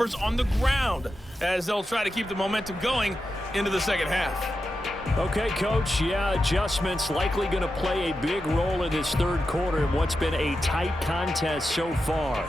on the ground as they'll try to keep the momentum going into the second half. Okay, Coach, yeah, adjustments likely going to play a big role in this third quarter in what's been a tight contest so far.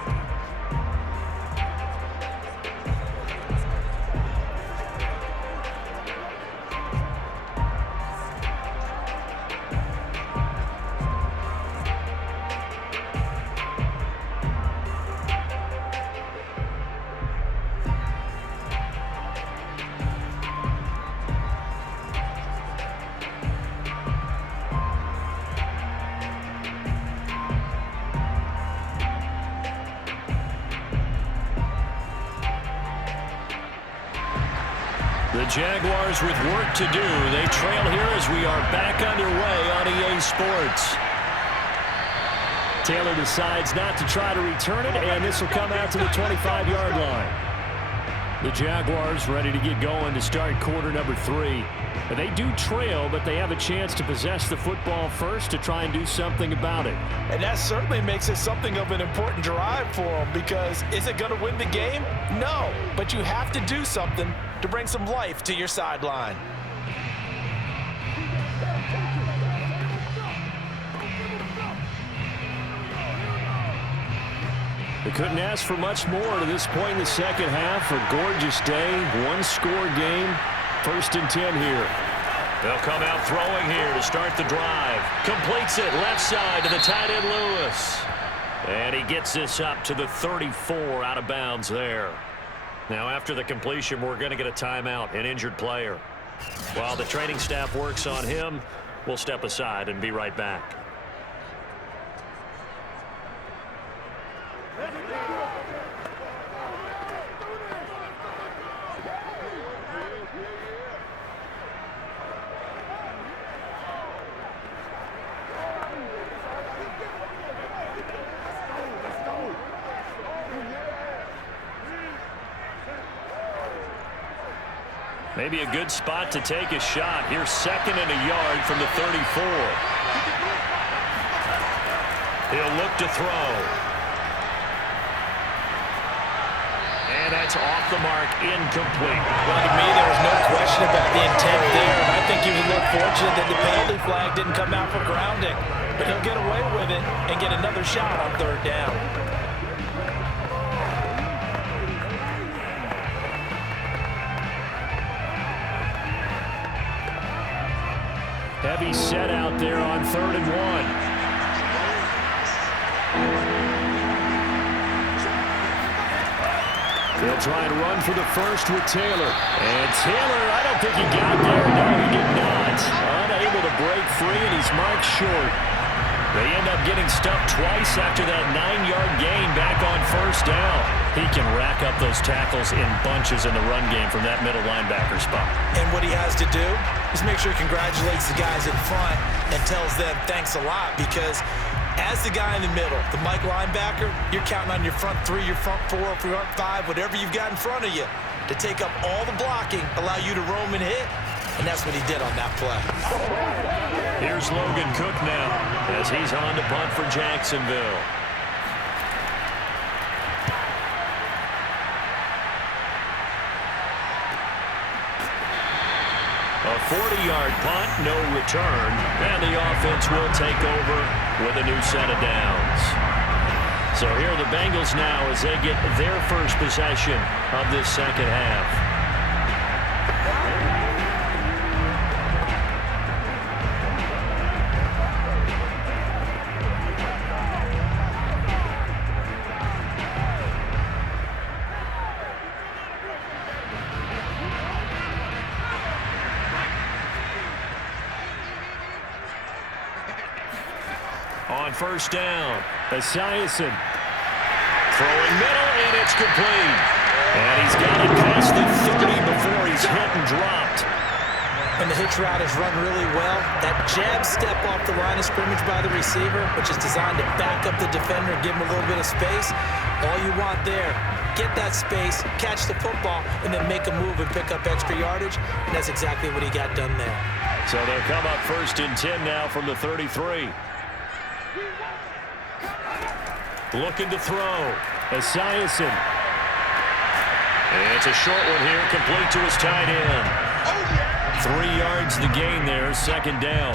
The Jaguars with work to do. They trail here as we are back underway on EA Sports. Taylor decides not to try to return it, and this will come out to the 25-yard line. The Jaguars ready to get going to start quarter number 3. They do trail, but they have a chance to possess the football first to try and do something about it. And that certainly makes it something of an important drive for them, because is it going to win the game? No, but you have to do something to bring some life to your sideline. They couldn't ask for much more to this point in the second half. A gorgeous day, one-score game, 1st and 10 here. They'll come out throwing here to start the drive. Completes it left side to the tight end Lewis. And he gets this up to the 34 out of bounds there. Now after the completion, we're going to get a timeout, an injured player. While the training staff works on him, we'll step aside and be right back. Maybe a good spot to take a shot. Here's 2nd and a yard from the 34. He'll look to throw. And that's off the mark, incomplete. Well, to me, there was no question about the intent there. And I think he was a little fortunate that the penalty flag didn't come out for grounding. But he'll get away with it and get another shot on 3rd down. Heavy set out there on 3rd and 1. They'll try and run for the first with Taylor. And Taylor, I don't think he got there. No, he did not. Unable to break free, and he's marked short. They end up getting stuffed twice after that 9-yard gain back on 1st down. He can rack up those tackles in bunches in the run game from that middle linebacker spot. And what he has to do is make sure he congratulates the guys in front and tells them thanks a lot, because as the guy in the middle, the Mike linebacker, you're counting on your front 3, your front 4, front 5, whatever you've got in front of you to take up all the blocking, allow you to roam and hit. And that's what he did on that play. Here's Logan Cook now as he's on to punt for Jacksonville. A 40-yard punt, no return, and the offense will take over with a new set of downs. So here are the Bengals now as they get their first possession of this second half. On 1st down, Esiason throwing middle, and it's complete. And he's got it past the 30 before he's hit and dropped. And the hitch route is run really well. That jab step off the line of scrimmage by the receiver, which is designed to back up the defender and give him a little bit of space. All you want there, get that space, catch the football, and then make a move and pick up extra yardage. And that's exactly what he got done there. So they'll come up 1st and 10 now from the 33. Looking to throw. Esiason. And it's a short one here, complete to his tight end. 3 yards the gain there, second down.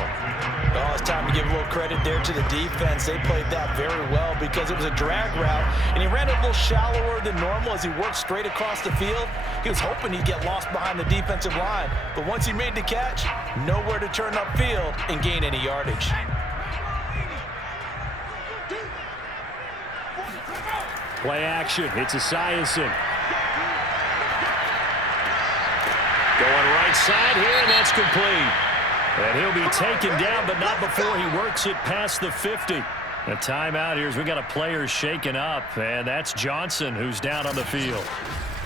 Oh, it's time to give a little credit there to the defense. They played that very well because it was a drag route, and he ran it a little shallower than normal as he worked straight across the field. He was hoping he'd get lost behind the defensive line, but once he made the catch, nowhere to turn upfield and gain any yardage. Play action. It's Esiason. Going right side here, and that's complete. And he'll be taken down, but not before he works it past the 50. A timeout here as we got a player shaken up, and that's Johnson who's down on the field.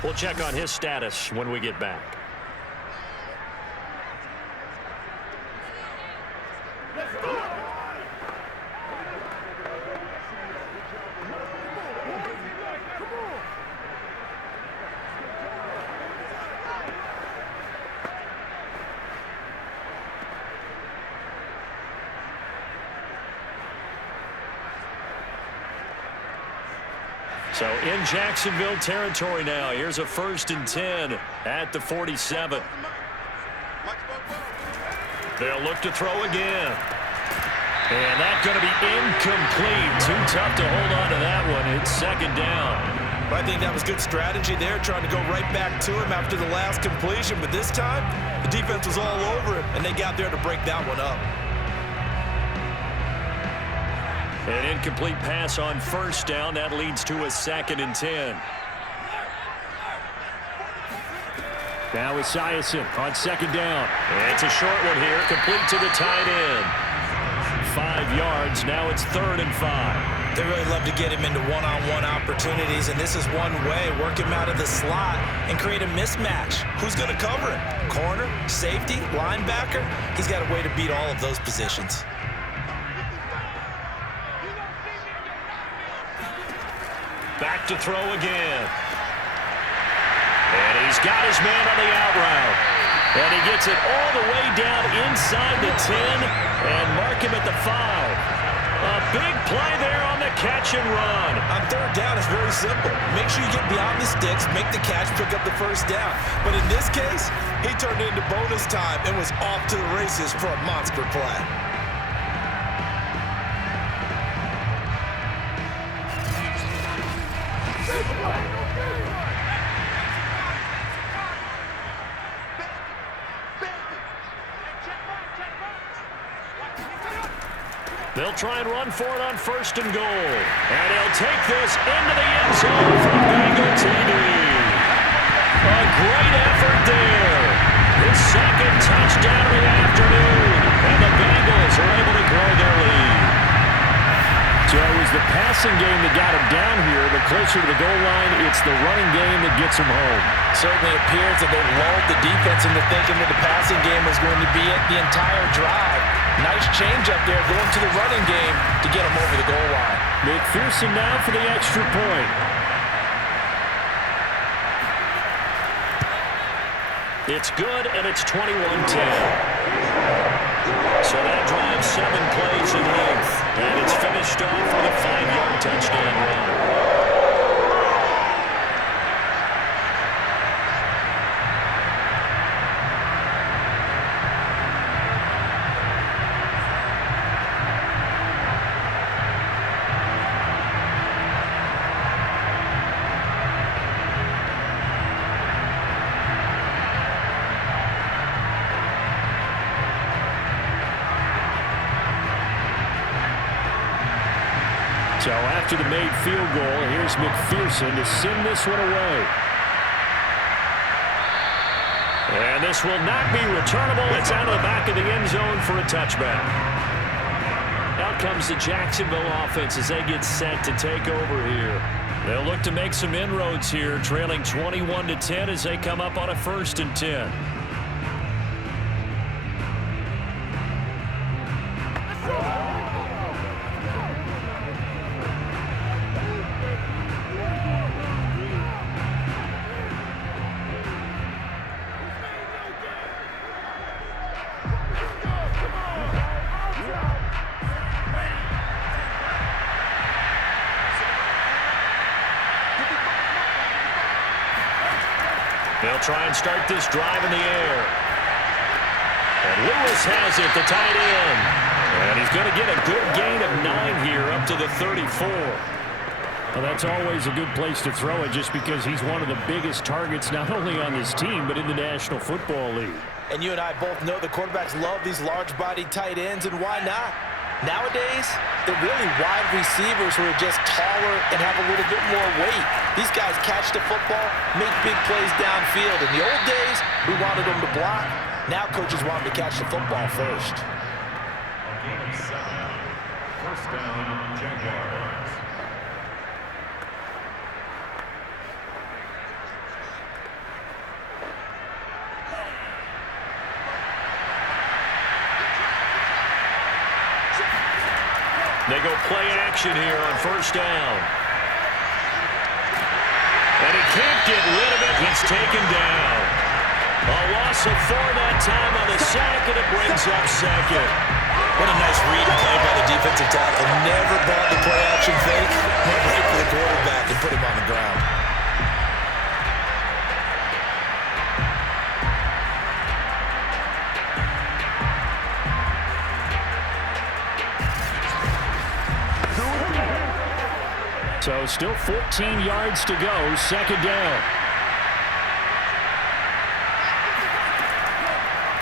We'll check on his status when we get back. So in Jacksonville territory now. Here's a 1st and 10 at the 47. They'll look to throw again. And that's going to be incomplete. Too tough to hold on to that one. It's second down. I think that was good strategy there, trying to go right back to him after the last completion. But this time, the defense was all over him, and they got there to break that one up. An incomplete pass on 1st down. That leads to a 2nd and 10. Now Esiason on 2nd down. It's a short one here, complete to the tight end. 5 yards. Now it's 3rd and 5. They really love to get him into one-on-one opportunities, and this is one way. Work him out of the slot and create a mismatch. Who's going to cover him? Corner, safety, linebacker? He's got a way to beat all of those positions. Back to throw again. And he's got his man on the out route. And he gets it all the way down inside the 10 and mark him at the 5. A big play there on the catch and run. On 3rd down, it's very simple. Make sure you get beyond the sticks, make the catch, pick up the 1st down. But in this case, he turned it into bonus time and was off to the races for a monster play. They'll try and run for it on 1st and goal. And he'll take this into the end zone from Bengal TD. A great effort there. His 2nd touchdown of the afternoon. And the Bengals are able to grow their lead. So it was the passing game that got him down here, but closer to the goal line, it's the running game that gets him home. Certainly appears that they lulled the defense into thinking that the passing game was going to be it the entire drive. Nice change up there going to the running game to get him over the goal line. McPherson now for the extra point. It's good, and it's 21-10. So that drives 7 plays in length, and it's finished off with a 5-yard touchdown run. So after the made field goal, here's McPherson to send this one away. And this will not be returnable. It's out of the back of the end zone for a touchback. Out comes the Jacksonville offense as they get set to take over here. They'll look to make some inroads here, trailing 21-10 as they come up on a 1st and 10. They'll try and start this drive in the air. And Lewis has it, the tight end. And he's going to get a good gain of 9 here up to the 34. Well, that's always a good place to throw it just because he's one of the biggest targets not only on this team but in the National Football League. And you and I both know the quarterbacks love these large-bodied tight ends, and why not? Nowadays, they're really wide receivers who are just taller and have a little bit more weight. These guys catch the football, make big plays downfield. In the old days, we wanted them to block. Now coaches want them to catch the football first. First down, Jaguars. They go play action here on first down. And he can't get rid of it. He's taken down. A loss of 4 that time on the sack, and it brings up second. What a nice read and play by the defensive tackle. Never brought the play action fake. Went right for the quarterback and put him on the ground. So still 14 yards to go, second down.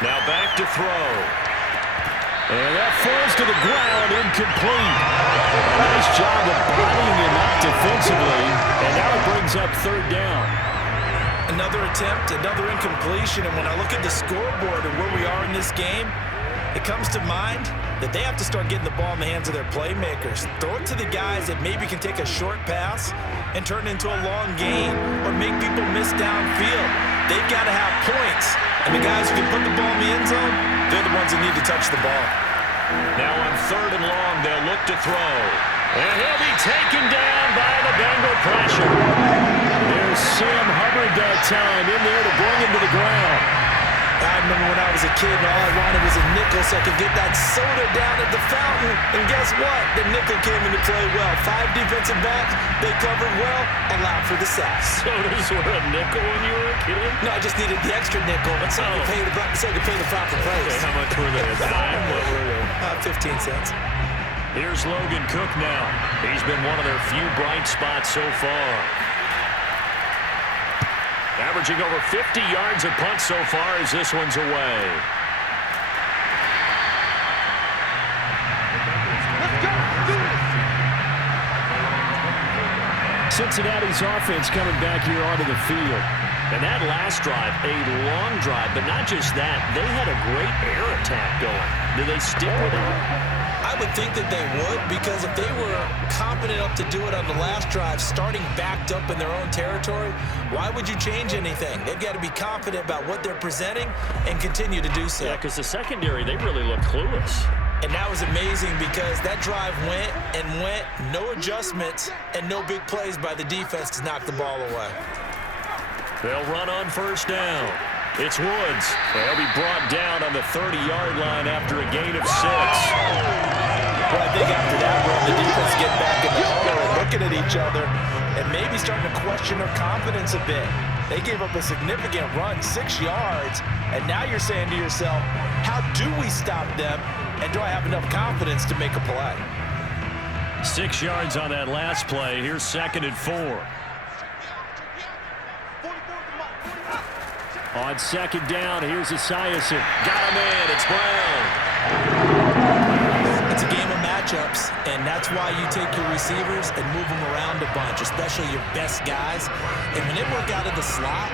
Now back to throw. And that falls to the ground, incomplete. A nice job of bodying him up defensively, and now it brings up third down. Another attempt, another incompletion, and when I look at the scoreboard and where we are in this game, it comes to mind that they have to start getting the ball in the hands of their playmakers. Throw it to the guys that maybe can take a short pass and turn it into a long gain or make people miss downfield. They've got to have points. And the guys who can put the ball in the end zone, they're the ones that need to touch the ball. Now on third and long, they'll look to throw. And he'll be taken down by the Bengal pressure. There's Sam Hubbard that time in there to bring him to the ground. I remember when I was a kid and all I wanted was a nickel so I could get that soda down at the fountain. And guess what? The nickel came into play well. 5 defensive backs, they covered well, allowed for the sacks. Sodas were a nickel when you were a kid? No, I just needed the extra nickel so I could pay the proper price. Okay, how much were they? A dime? What were they? 15 cents. Here's Logan Cook now. He's been one of their few bright spots so far. Averaging over 50 yards a punt so far as this one's away. Cincinnati's offense coming back here onto the field. And that last drive, a long drive, but not just that. They had a great air attack going. Do they stick with it? I would think that they would, because if they were competent enough to do it on the last drive, starting backed up in their own territory, why would you change anything? They've got to be confident about what they're presenting and continue to do so. Yeah, because the secondary, they really look clueless. And that was amazing because that drive went and went, no adjustments, and no big plays by the defense to knock the ball away. They'll run on first down. It's Woods. They'll be brought down on the 30-yard line after a gain of 6. Well, I think after that run, the defense get back in the huddle and looking at each other and maybe starting to question their confidence a bit. They gave up a significant run, 6 yards, and now you're saying to yourself, how do we stop them, and do I have enough confidence to make a play? 6 yards on that last play. Here's 2nd and 4. On second down, here's Esiason. Got him in. It's Brown. It's a game of matchups, and that's why you take your receivers and move them around a bunch, especially your best guys. And when they work out of the slot,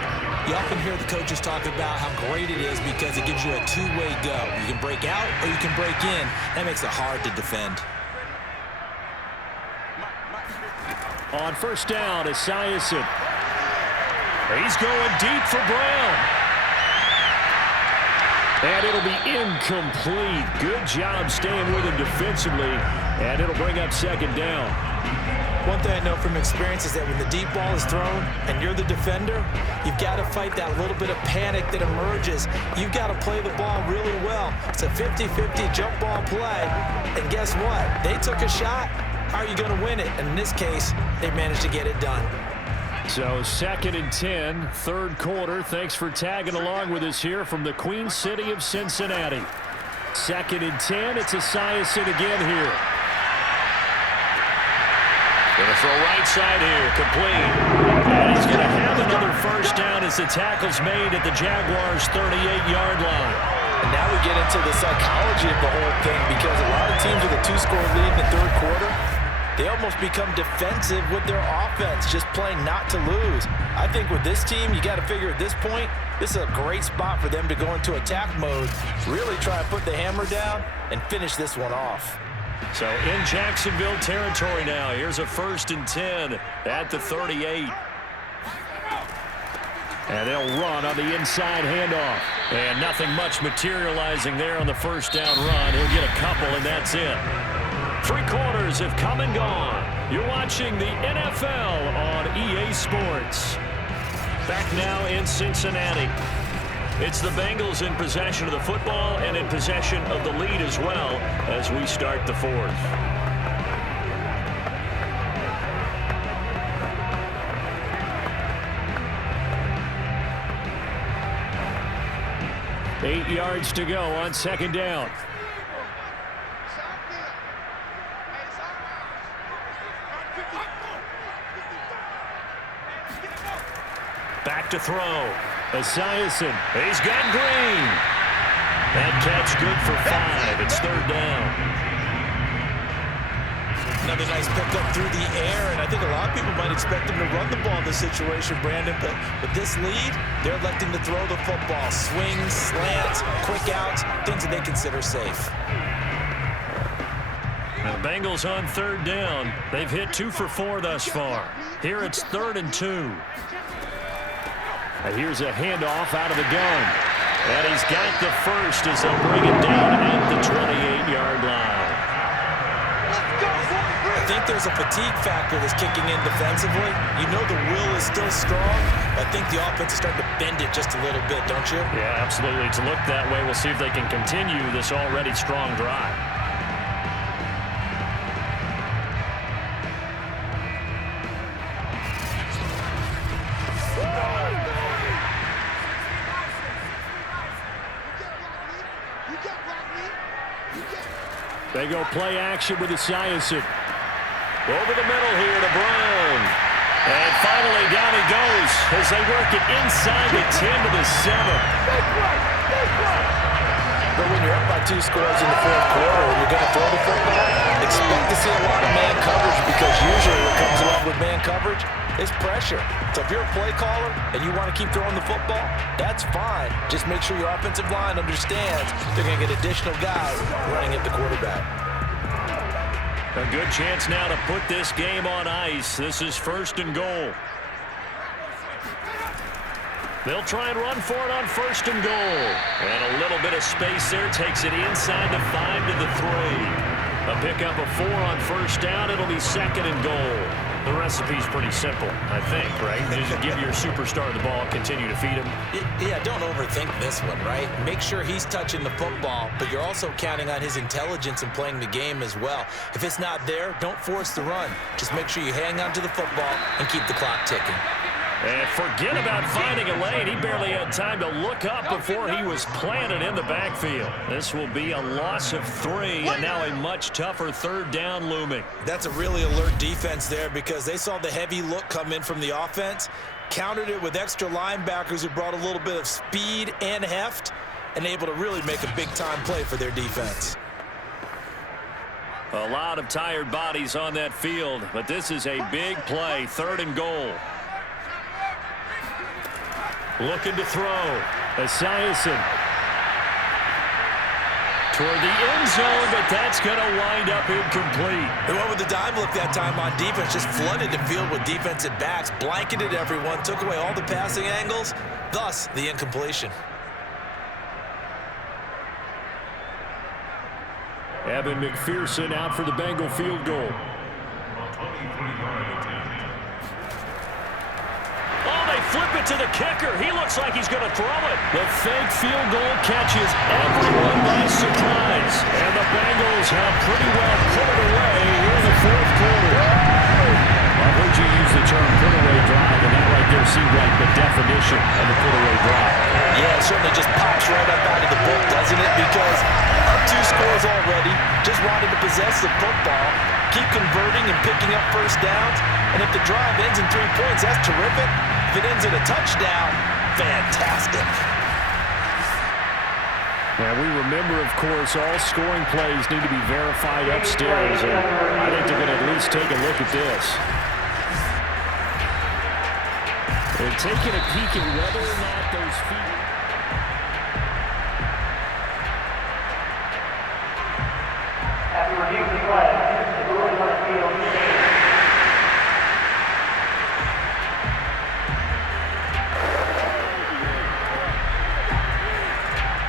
you often hear the coaches talk about how great it is because it gives you a two-way go. You can break out or you can break in. That makes it hard to defend. On first down, Esiason. He's going deep for Brown. And it'll be incomplete. Good job staying with him defensively, and it'll bring up second down. One thing I know from experience is that when the deep ball is thrown and you're the defender, you've got to fight that little bit of panic that emerges. You've got to play the ball really well. It's a 50-50 jump ball play. And guess what? They took a shot. How are you going to win it? And in this case, they managed to get it done. So 2nd and 10, third quarter. Thanks for tagging along with us here from the Queen City of Cincinnati. 2nd and 10, it's Esiason again here. Going to throw right side here, complete. And he's going to have another first down as the tackle's made at the Jaguars' 38-yard line. And now we get into the psychology of the whole thing, because a lot of teams with a 2-score lead in the third quarter, they almost become defensive with their offense, just playing not to lose. I think with this team, you got to figure at this point, this is a great spot for them to go into attack mode, really try to put the hammer down and finish this one off. So in Jacksonville territory now. Here's a 1st and 10 at the 38. And they'll run on the inside handoff. And nothing much materializing there on the first down run. He'll get a couple, and that's it. 3 quarters have come and gone. You're watching the NFL on EA Sports. Back now in Cincinnati. It's the Bengals in possession of the football and in possession of the lead as well as we start the 4th. Eight yards to go on 2nd down. Back to throw. Esiason. He's got Green. That catch good for 5. It's 3rd down. Another nice pickup through the air, and I think a lot of people might expect them to run the ball in this situation, Brandon, but with this lead, they're electing to throw the football. Swings, slants, quick outs, things that they consider safe. The Bengals on 3rd down. They've hit 2 for 4 thus far. Here it's 3rd and 2. Here's a handoff out of the gun. And he's got the first as they'll bring it down at the 28-yard line. I think there's a fatigue factor that's kicking in defensively. You know the will is still strong. I think the offense is starting to bend it just a little bit, don't you? Yeah, absolutely. It's looked that way. We'll see if they can continue this already strong drive. They go play action with Esiason. Over the middle here to Brown. And finally down he goes as they work it inside the 10 to the 7. But when you're up by 2 scores in the 4th quarter and you're going to throw the football, expect to see a lot of man coverage, because usually what comes along with man coverage is pressure. So if you're a play caller and you want to keep throwing the football, that's fine. Just make sure your offensive line understands they're going to get additional guys running at the quarterback. A good chance now to put this game on ice. This is 1st and goal. They'll try and run for it on 1st and goal. And a little bit of space there takes it inside the 5 to the 3. A pickup of 4 on 1st down. It'll be 2nd and goal. The recipe's pretty simple, I think, right? Just give your superstar the ball, continue to feed him. Yeah, don't overthink this one, right? Make sure he's touching the football, but you're also counting on his intelligence in playing the game as well. If it's not there, don't force the run. Just make sure you hang on to the football and keep the clock ticking. And forget about finding a lane. He barely had time to look up before he was planted in the backfield. This will be a loss of 3, and now a much tougher 3rd down looming. That's a really alert defense there, because they saw the heavy look come in from the offense, countered it with extra linebackers who brought a little bit of speed and heft, and able to really make a big-time play for their defense. A lot of tired bodies on that field, but this is a big play, 3rd and goal. Looking to throw. Esiason. Toward the end zone, but that's going to wind up incomplete. They went with the dime look that time on defense, just flooded the field with defensive backs, blanketed everyone, took away all the passing angles, thus the incompletion. Evan McPherson out for the Bengal field goal. Flip it to the kicker. He looks like he's going to throw it. The fake field goal catches everyone by surprise. And the Bengals have pretty well put it away here in the 4th quarter. I heard you use the term put-away drive, and that right there seemed like the definition of a put-away drive. Yeah, it certainly just pops right up out of the book, doesn't it? Because up 2 scores already, just wanted to possess the football, keep converting and picking up first downs, and if the drive ends in 3 points, that's terrific. If it ends in a touchdown, fantastic. Now, we remember, of course, all scoring plays need to be verified upstairs, and I think they're going to at least take a look at this. And taking a peek at whether or not those feet... After reviewing the play, the ruling on the field is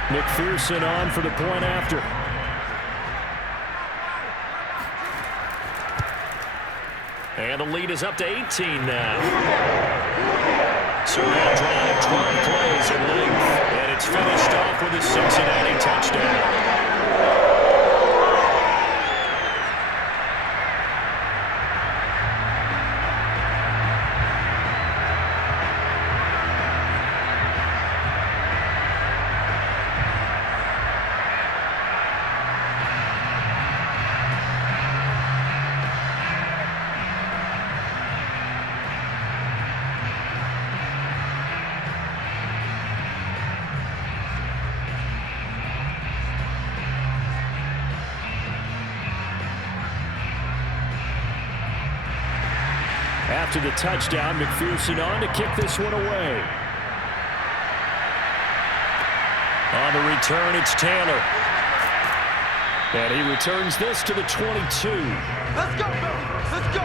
McPherson on for the point after. And the lead is up to 18 now. So that drive, 12 plays in length, and it's finished off with a Cincinnati touchdown. After the touchdown, McPherson on to kick this one away. On the return, it's Taylor. And he returns this to the 22. Let's go, let's go.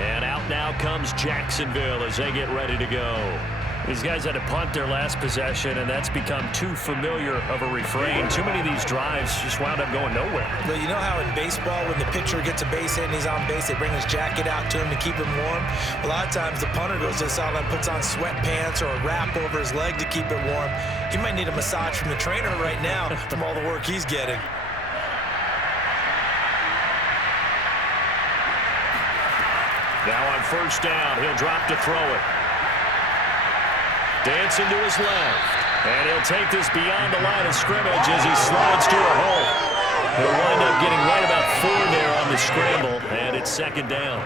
And out now comes Jacksonville as they get ready to go. These guys had to punt their last possession, and that's become too familiar of a refrain. Too many of these drives just wound up going nowhere. Well, you know how in baseball, when the pitcher gets a base hit and he's on base, they bring his jacket out to him to keep him warm? A lot of times the punter goes this out and puts on sweatpants or a wrap over his leg to keep it warm. He might need a massage from the trainer right now from all the work he's getting. Now on first down, he'll drop to throw it. Dancing to his left. And he'll take this beyond the line of scrimmage as he slides to a hole. He'll wind up getting right about 4 there on the scramble, and it's second down.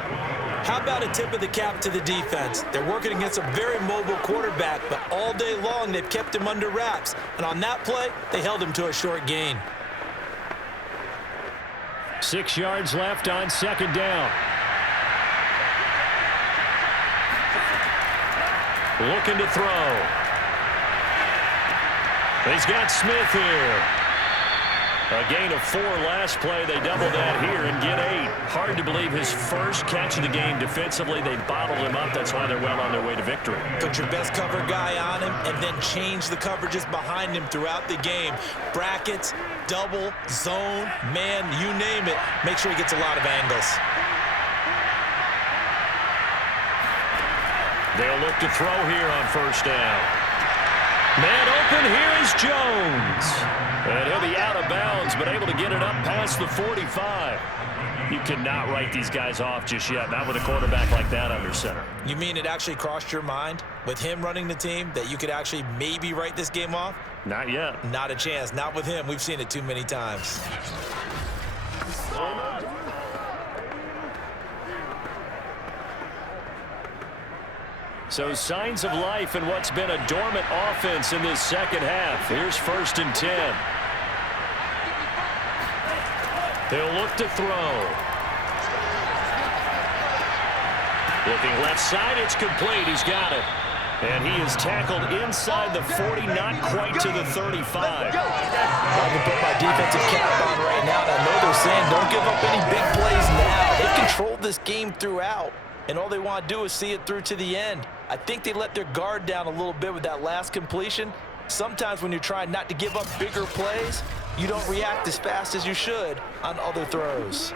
How about a tip of the cap to the defense? They're working against a very mobile quarterback, but all day long they've kept him under wraps. And on that play, they held him to a short gain. 6 yards left on second down. Looking to throw. He's got Smith here. A gain of 4 last play. They double that here and get 8. Hard to believe his first catch of the game defensively. They bottled him up. That's why they're well on their way to victory. Put your best cover guy on him and then change the coverages behind him throughout the game. Brackets, double, zone, man, you name it. Make sure he gets a lot of angles. They'll look to throw here on first down. Man open, here is Jones. And he'll be out of bounds, but able to get it up past the 45. You cannot write these guys off just yet, not with a quarterback like that under center. You mean it actually crossed your mind with him running the team that you could actually maybe write this game off? Not yet. Not a chance. Not with him. We've seen it too many times. So signs of life in what's been a dormant offense in this second half. Here's first and 10. They'll look to throw. Looking left side, it's complete. He's got it. And he is tackled inside the 40, not quite to the 35. I can put my defensive cap on right now, and I know they're saying don't give up any big plays now. They controlled this game throughout, and all they want to do is see it through to the end. I think they let their guard down a little bit with that last completion. Sometimes when you're trying not to give up bigger plays, you don't react as fast as you should on other throws.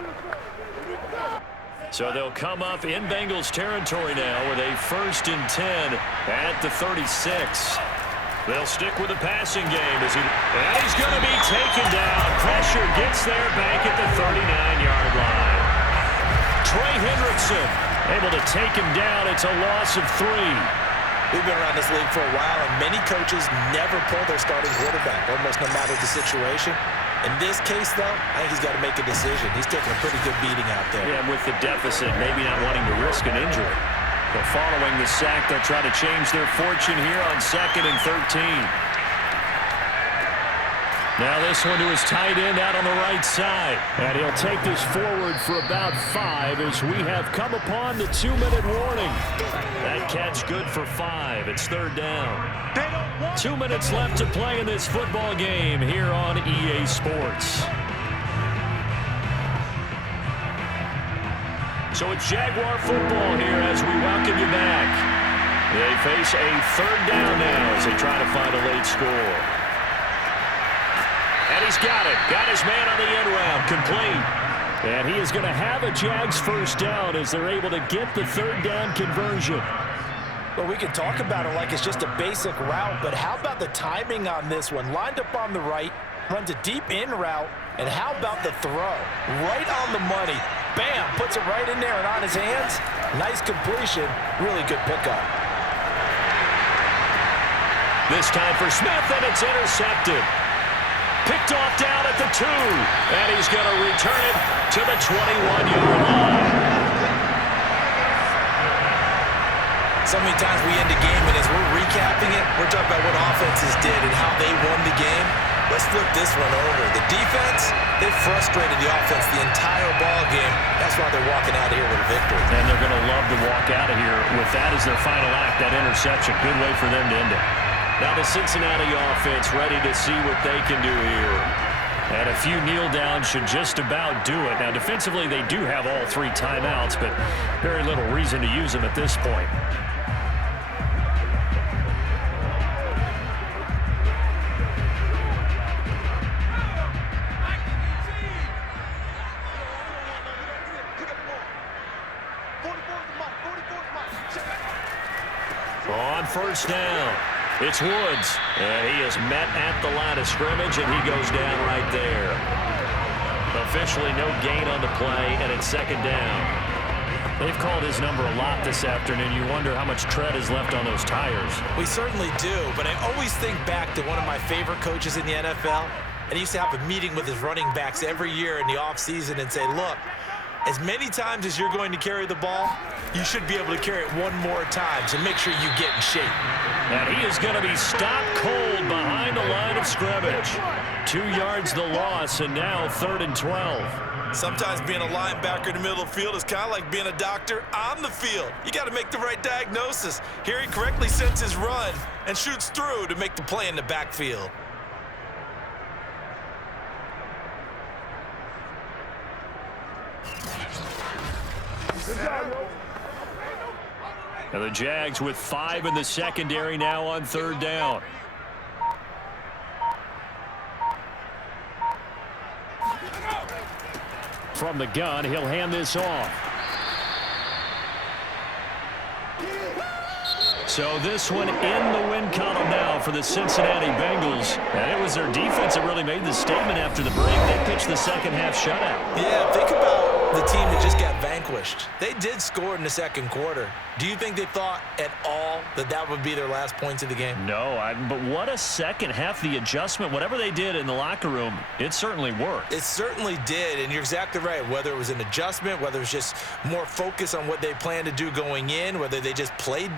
So they'll come up in Bengals territory now with a first and 10 at the 36. They'll stick with the passing game as and he's going to be taken down. Pressure gets there back at the 39-yard line. Trey Hendrickson able to take him down. It's a loss of 3. We've been around this league for a while, and many coaches never pull their starting quarterback, almost no matter the situation. In this case, though, I think he's got to make a decision. He's taking a pretty good beating out there. Yeah, with the deficit, maybe not wanting to risk an injury. But following the sack, they'll try to change their fortune here on 2nd and 13. Now this one to his tight end out on the right side. And he'll take this forward for about 5 as we have come upon the 2-minute warning. That catch good for 5. It's 3rd down. 2 minutes left to play in this football game here on EA Sports. So it's Jaguar football here as we welcome you back. They face a 3rd down now as they try to find a late score. And he's got it. Got his man on the end round. Complete. And he is going to have a Jags 1st down as they're able to get the 3rd down conversion. Well, we can talk about it like it's just a basic route, but how about the timing on this one? Lined up on the right, runs a deep in route, and how about the throw? Right on the money. Bam! Puts it right in there and on his hands. Nice completion. Really good pickup. This time for Smith, and it's intercepted. Picked off down at the 2, and he's going to return it to the 21-yard line. So many times we end the game, and as we're recapping it, we're talking about what offenses did and how they won the game. Let's flip this one over. The defense, they frustrated the offense the entire ball game. That's why they're walking out of here with a victory. And they're going to love to walk out of here with that as their final act, that interception. Good way for them to end it. Now the Cincinnati offense ready to see what they can do here. And a few kneel downs should just about do it. Now defensively they do have all 3 timeouts, but very little reason to use them at this point. On 1st down, it's Woods, and he is met at the line of scrimmage, and he goes down right there. Officially no gain on the play, and it's 2nd down. They've called his number a lot this afternoon. You wonder how much tread is left on those tires. We certainly do, but I always think back to one of my favorite coaches in the NFL, and he used to have a meeting with his running backs every year in the offseason and say, look, as many times as you're going to carry the ball, you should be able to carry it 1 more time, so make sure you get in shape. And he is going to be stopped cold behind the line of scrimmage. 2 yards the loss, and now 3rd and 12. Sometimes being a linebacker in the middle of the field is kind of like being a doctor on the field. You got to make the right diagnosis. Here he correctly sets his run and shoots through to make the play in the backfield. And the Jags with 5 in the secondary now on 3rd down. From the gun, he'll hand this off. So this one in the win column now for the Cincinnati Bengals. And it was their defense that really made the statement after the break. They pitched the 2nd half shutout. Yeah, think about the team that just got vanquished. They did score in the 2nd quarter. Do you think they thought at all that that would be their last points of the game? No, but what a 2nd half. The adjustment, whatever they did in the locker room, it certainly worked. It certainly did, and you're exactly right. Whether it was an adjustment, whether it was just more focus on what they planned to do going in, whether they just played better.